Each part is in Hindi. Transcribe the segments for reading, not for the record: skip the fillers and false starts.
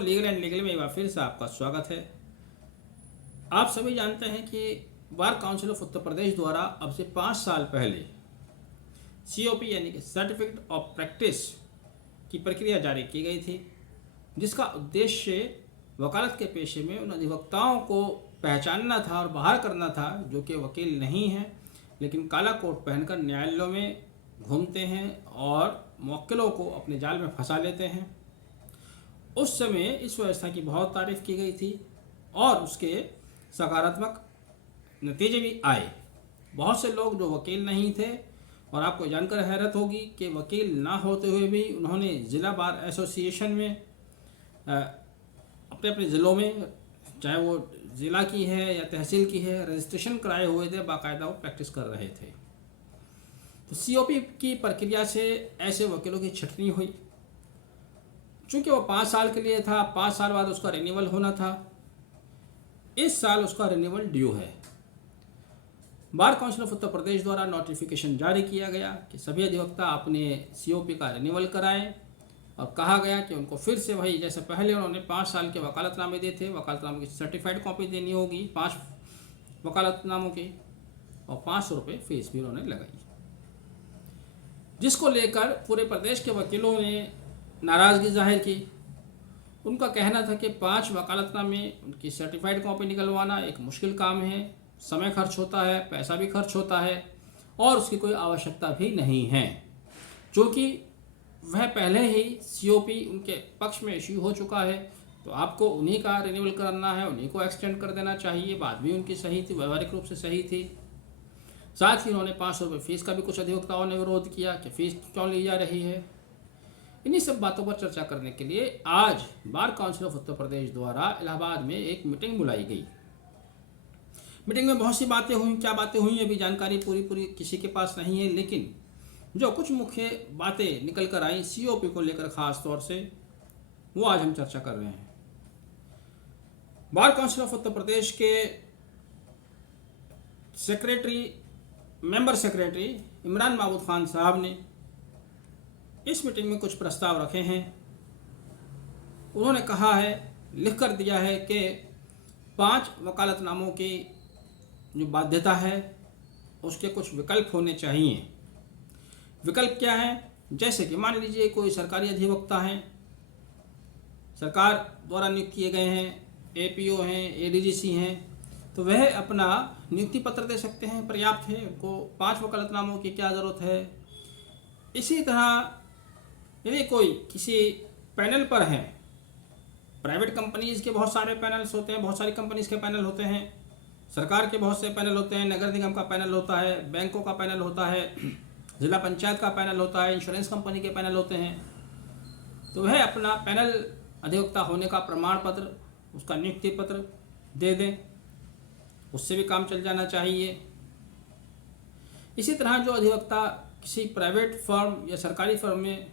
दोस्तों, लीगल एंड लीगल में एक बार फिर से आपका स्वागत है। आप सभी जानते हैं कि bar council of Uttar Pradesh द्वारा अब से 5 साल पहले COP यानी कि सर्टिफिकेट ऑफ प्रैक्टिस की प्रक्रिया जारी की गई थी, जिसका उद्देश्य वकालत के पेशे में उन अधिवक्ताओं को पहचानना था और बाहर करना था जो कि वकील नहीं हैं, लेकिन काला कोट पहनकर न्यायालयों में घूमते हैं और मुवक्किलों को अपने जाल में फंसा लेते हैं। उस समय इस व्यवस्था की बहुत तारीफ की गई थी और उसके सकारात्मक नतीजे भी आए। बहुत से लोग जो वकील नहीं थे, और आपको जानकर हैरत होगी कि वकील ना होते हुए भी उन्होंने ज़िला बार एसोसिएशन में अपने अपने ज़िलों में, चाहे वो ज़िला की है या तहसील की है, रजिस्ट्रेशन कराए हुए थे, बाकायदा वो प्रैक्टिस कर रहे थे। तो COP की प्रक्रिया से ऐसे वकीलों की छटनी हुई। चूँकि वो 5 साल के लिए था, 5 साल बाद उसका रिन्यूअल होना था। इस साल उसका रिन्यूअल ड्यू है। Bar council of Uttar Pradesh द्वारा नोटिफिकेशन जारी किया गया कि सभी अधिवक्ता अपने COP का रिन्यूअल कराएं, और कहा गया कि उनको फिर से वही जैसे पहले उन्होंने 5 साल के वकालतनामे दिए थे, वकालतनामे की सर्टिफाइड कॉपी देनी होगी 5 वकालतनामों की, और 500 रुपये फीस भी उन्होंने लगाई, जिसको लेकर पूरे प्रदेश के वकीलों ने नाराज़गी जाहिर की। उनका कहना था कि 5 वकालतनामे उनकी सर्टिफाइड कॉपी निकलवाना एक मुश्किल काम है, समय खर्च होता है, पैसा भी खर्च होता है, और उसकी कोई आवश्यकता भी नहीं है, क्योंकि वह पहले ही COP उनके पक्ष में इश्यू हो चुका है। तो आपको उन्हीं का रिन्यूअल करना है, उन्हीं को एक्सटेंड कर देना चाहिए। बात भी उनकी सही थी, व्यवहारिक रूप से सही थी। साथ ही उन्होंने 500 रुपये फीस का भी कुछ अधिवक्ताओं ने विरोध किया कि फ़ीस क्यों ली जा रही है। इन्हीं सब बातों पर चर्चा करने के लिए आज bar council of Uttar Pradesh द्वारा इलाहाबाद में एक मीटिंग बुलाई गई। मीटिंग में बहुत सी बातें हुई। क्या बातें हुई अभी जानकारी पूरी किसी के पास नहीं है, लेकिन जो कुछ मुख्य बातें निकल कर आई COP को लेकर खास तौर से, वो आज हम चर्चा कर रहे हैं। Bar council of Uttar Pradesh के मेंबर सेक्रेटरी इमरान महमूद खान साहब ने इस मीटिंग में कुछ प्रस्ताव रखे हैं। उन्होंने कहा है, लिख कर दिया है कि 5 वकालतनामों की जो बाध्यता है उसके कुछ विकल्प होने चाहिए। विकल्प क्या है? जैसे कि मान लीजिए कोई सरकारी अधिवक्ता हैं, सरकार द्वारा नियुक्त किए गए हैं, APO हैं, ADGC हैं, तो वह अपना नियुक्ति पत्र दे सकते हैं, पर्याप्त है। उनको 5 वकालतनामों की क्या ज़रूरत है। इसी तरह यदि कोई किसी पैनल पर है, प्राइवेट कंपनीज़ के बहुत सारे पैनल्स होते हैं, बहुत सारी कंपनीज़ के पैनल होते हैं, सरकार के बहुत से पैनल होते हैं, नगर निगम का पैनल होता है, बैंकों का पैनल होता है, जिला पंचायत का पैनल होता है, इंश्योरेंस कंपनी के पैनल होते हैं। तो वह अपना पैनल अधिवक्ता होने का प्रमाण पत्र, उसका नियुक्ति पत्र दे दें, उससे भी काम चल जाना चाहिए। इसी तरह जो अधिवक्ता किसी प्राइवेट फर्म या सरकारी फर्म में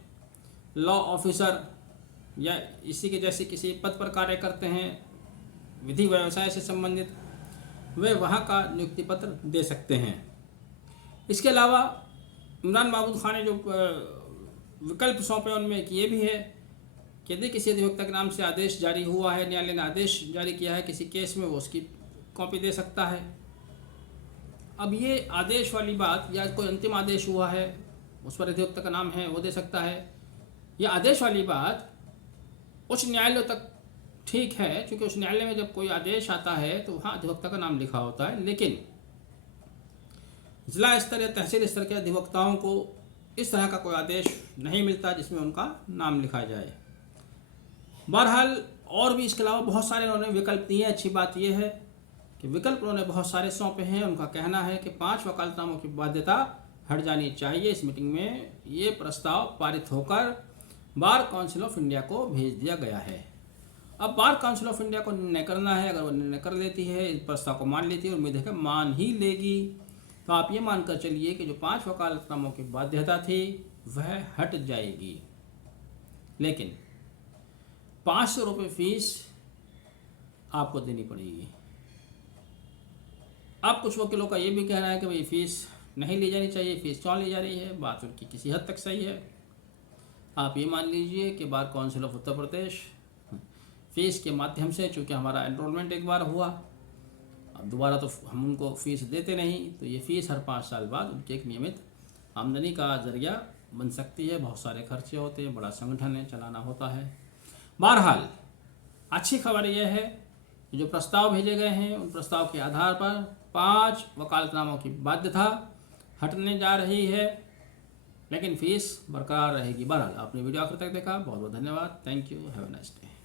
लॉ ऑफिसर या इसी के जैसे किसी पद पर कार्य करते हैं, विधि व्यवसाय से संबंधित, वे वहाँ का नियुक्ति पत्र दे सकते हैं। इसके अलावा इमरान महमूद खान ने जो विकल्प सौंपे उनमें एक ये भी है कि यदि किसी अधिवक्ता के नाम से आदेश जारी हुआ है, न्यायालय ने आदेश जारी किया है किसी केस में, वो उसकी कॉपी दे सकता है। अब ये आदेश वाली बात, या कोई अंतिम आदेश हुआ है उस पर अधिवक्ता का नाम है, वो दे सकता है। यह आदेश वाली बात उच्च न्यायालय तक ठीक है, क्योंकि उस न्यायालय में जब कोई आदेश आता है तो वहाँ अधिवक्ता का नाम लिखा होता है, लेकिन जिला स्तर या तहसील स्तर के अधिवक्ताओं को इस तरह का कोई आदेश नहीं मिलता जिसमें उनका नाम लिखा जाए। बहरहाल और भी इसके अलावा बहुत सारे उन्होंने विकल्प दिए। अच्छी बात यह है कि विकल्प उन्होंने बहुत सारे सौंपे हैं। उनका कहना है कि 5 वकालतनामों की बाध्यता हट जानी चाहिए। इस मीटिंग में ये प्रस्ताव पारित होकर बार काउंसिल ऑफ इंडिया को भेज दिया गया है। अब बार काउंसिल ऑफ इंडिया को निर्णय करना है। अगर वो निर्णय कर लेती है, इस प्रस्ताव को मान लेती है, उम्मीद है कि मान ही लेगी, तो आप ये मानकर चलिए कि जो 5 वकालतनामों की बाध्यता थी वह हट जाएगी। लेकिन 500 रुपये फीस आपको देनी पड़ेगी। अब कुछ वकीलों का ये भी कहना है कि भाई फीस नहीं ली जानी चाहिए, फीस क्यों ली जा रही है। बात उनकी किसी हद तक सही है। आप ये मान लीजिए कि bar council of Uttar Pradesh fees के माध्यम से, चूँकि हमारा एनरोलमेंट एक बार हुआ, अब दोबारा तो हम उनको फ़ीस देते नहीं, तो ये फ़ीस हर 5 साल बाद उनकी एक नियमित आमदनी का ज़रिया बन सकती है। बहुत सारे खर्चे होते हैं, बड़ा संगठन है, चलाना होता है। बहरहाल अच्छी खबर यह है कि जो प्रस्ताव भेजे गए हैं उन प्रस्ताव के आधार पर 5 वकालतनामों की बाध्यता हटने जा रही है, लेकिन फ़ीस बरकरार रहेगी। बहरहाल आपने वीडियो आखिर तक देखा, बहुत बहुत धन्यवाद। Thank you, have a nice day.